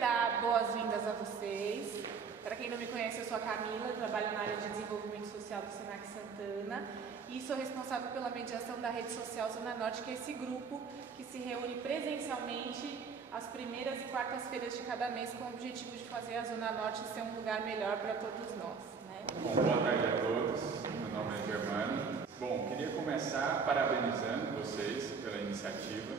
dar boas-vindas a vocês. Para quem não me conhece, eu sou a Camila, trabalho na área de desenvolvimento social do Senac Santana e sou responsável pela mediação da rede social Zona Norte, que é esse grupo que se reúne presencialmente às primeiras e quartas-feiras de cada mês com o objetivo de fazer a Zona Norte ser um lugar melhor para todos nós, né? Bom, boa tarde a todos, meu nome é Germano. Bom, queria começar parabenizando vocês pela iniciativa.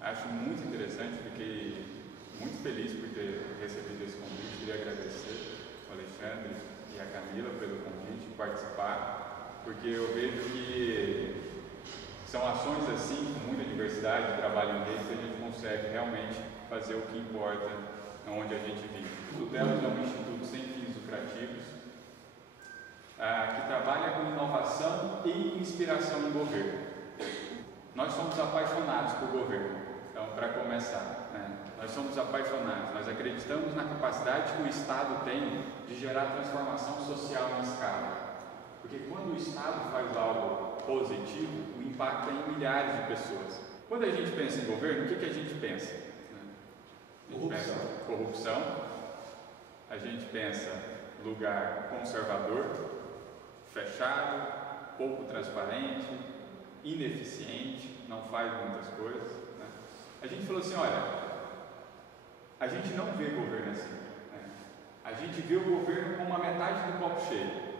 Acho muito interessante, fiquei muito feliz por ter recebido esse convite. Queria agradecer ao Alexandre e a Camila pelo convite de participar, porque eu vejo que são ações assim, com muita diversidade de trabalho em rede, que a gente consegue realmente fazer o que importa onde a gente vive. O Delas é um instituto sem fins lucrativos, que trabalha com inovação e inspiração no governo. Nós somos apaixonados por governo, então, para começar, né? Nós somos apaixonados, nós acreditamos na capacidade que o Estado tem de gerar transformação social em escala. Porque quando o Estado faz algo positivo, o impacto é em milhares de pessoas. Quando a gente pensa em governo, o que a gente pensa? A gente pensa em corrupção, a gente pensa lugar conservador, fechado, pouco transparente, ineficiente, não faz muitas coisas, né? A gente falou assim, olha, a gente não vê governo assim, né? A gente vê o governo como a metade do copo cheio.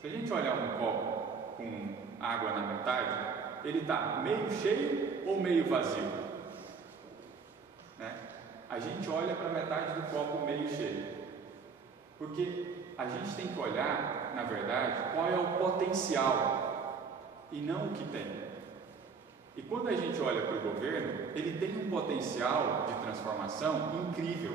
Se a gente olhar um copo com água na metade, ele está meio cheio ou meio vazio, né? A gente olha para a metade do copo meio cheio, porque a gente tem que olhar, na verdade, qual é o potencial e não o que tem. E quando a gente olha para o governo, ele tem um potencial de transformação incrível,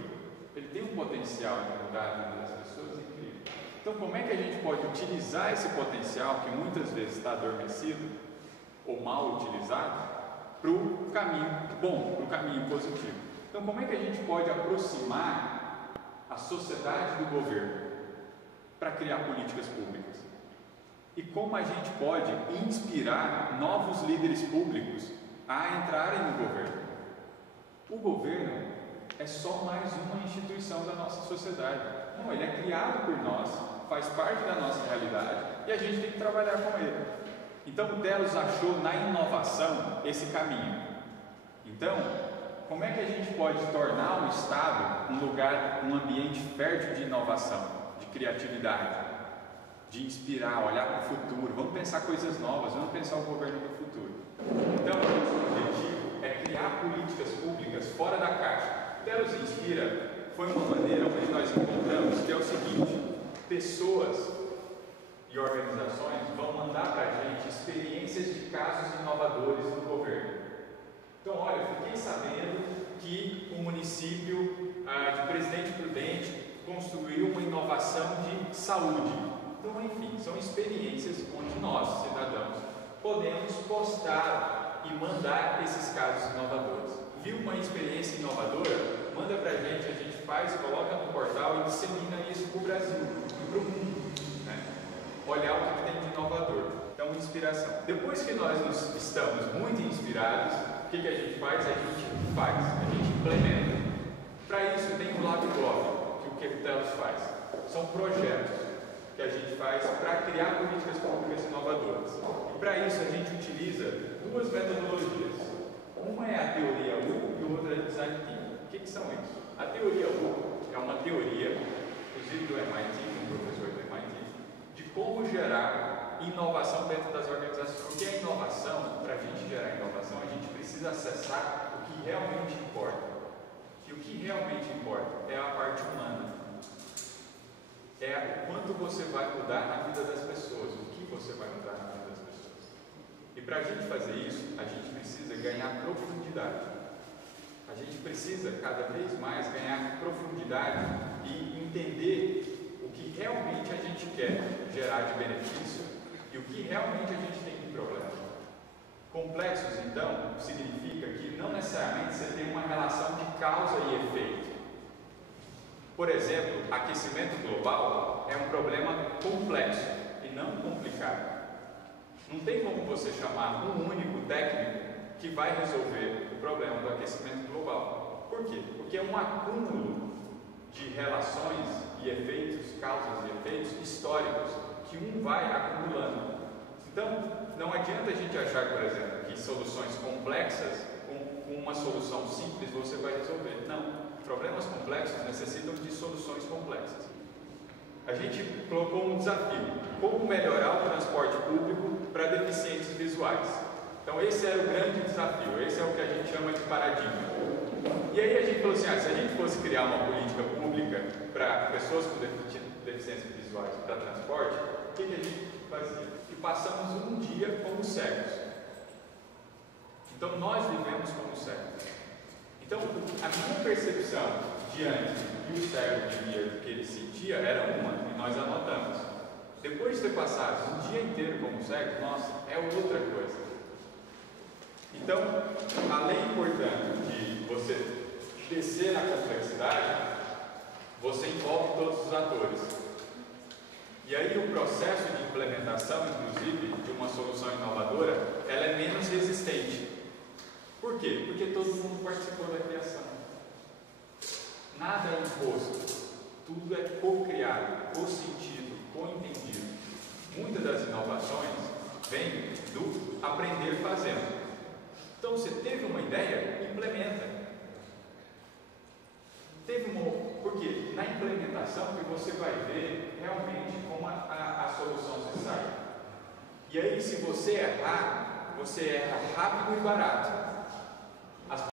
ele tem um potencial de mudar a vida das pessoas incrível. Então, como é que a gente pode utilizar esse potencial, que muitas vezes está adormecido ou mal utilizado, para o caminho bom, para o caminho positivo? Então, como é que a gente pode aproximar a sociedade do governo para criar políticas públicas? E como a gente pode inspirar novos líderes públicos a entrarem no governo? O governo é só mais uma instituição da nossa sociedade. Não, ele é criado por nós, faz parte da nossa realidade e a gente tem que trabalhar com ele. Então o Delos achou na inovação esse caminho. Então, como é que a gente pode tornar o Estado um lugar, um ambiente fértil de inovação, de criatividade, de inspirar, olhar para o futuro? Vamos pensar coisas novas, vamos pensar o governo do futuro. Então, o nosso objetivo é criar políticas públicas fora da caixa. O Delos Inspira foi uma maneira onde nós encontramos que é o seguinte: pessoas e organizações vão mandar para a gente experiências de casos inovadores no governo. Então, olha, eu fiquei sabendo que o município de Presidente Prudente construiu uma inovação de saúde. Então, enfim, são experiências onde nós, cidadãos, podemos postar e mandar esses casos inovadores. Viu uma experiência inovadora? Manda para a gente faz, coloca no portal e dissemina isso para o Brasil e para o mundo, né? Olhar o que tem de inovador. Então, inspiração. Depois que nós estamos muito inspirados, o que a gente faz? A gente implementa. Para isso tem o LabGov, que o que o Delos faz. São projetos que a gente faz para criar políticas públicas inovadoras. E para isso a gente utiliza duas metodologias. Uma é a teoria U e outra é o design thinking. O que são isso? A teoria U é uma teoria, inclusive do MIT, um professor do MIT, de como gerar inovação dentro das organizações. Porque a inovação, para a gente gerar inovação, a gente precisa acessar o que realmente importa. E o que realmente importa é a parte humana. É o quanto você vai mudar na vida das pessoas, o que você vai mudar na vida das pessoas. E para a gente fazer isso, a gente precisa ganhar profundidade. A gente precisa cada vez mais ganhar profundidade e entender o que realmente a gente quer gerar de benefício e o que realmente a gente tem de problema. Complexos, então, significa que não necessariamente você tem uma relação de causa e efeito. Por exemplo, aquecimento global é um problema complexo e não complicado. Não tem como você chamar um único técnico que vai resolver o problema do aquecimento global. Por quê? Porque é um acúmulo de relações e efeitos, causas e efeitos históricos que um vai acumulando. Então, não adianta a gente achar, por exemplo, que soluções complexas, com uma solução simples você vai resolver. Não. Problemas complexos necessitam de soluções complexas. A gente colocou um desafio: como melhorar o transporte público para deficientes visuais. Então esse era o grande desafio, esse é o que a gente chama de paradigma. E aí a gente falou assim, se a gente fosse criar uma política pública para pessoas com deficiências visuais para transporte, o que a gente fazia? E passamos um dia como cegos. Então nós vivemos como cegos. Então a minha percepção diante do que o cego vivia, do que ele sentia, era uma, e nós anotamos. Depois de ter passado um dia inteiro como cego, nossa, é outra coisa. Então, além, portanto, de você descer na complexidade, você envolve todos os atores. E aí o processo de implementação, inclusive, de uma solução inovadora, ela é menos resistente. Por quê? Porque todo mundo participou da criação. Nada é imposto, tudo é co-criado, co-sentido, co-entendido. Muitas das inovações vêm do aprender fazendo. Então, você teve uma ideia, implementa. Porque na implementação que você vai ver realmente como a solução se sai. E aí, se você errar, você erra rápido e barato.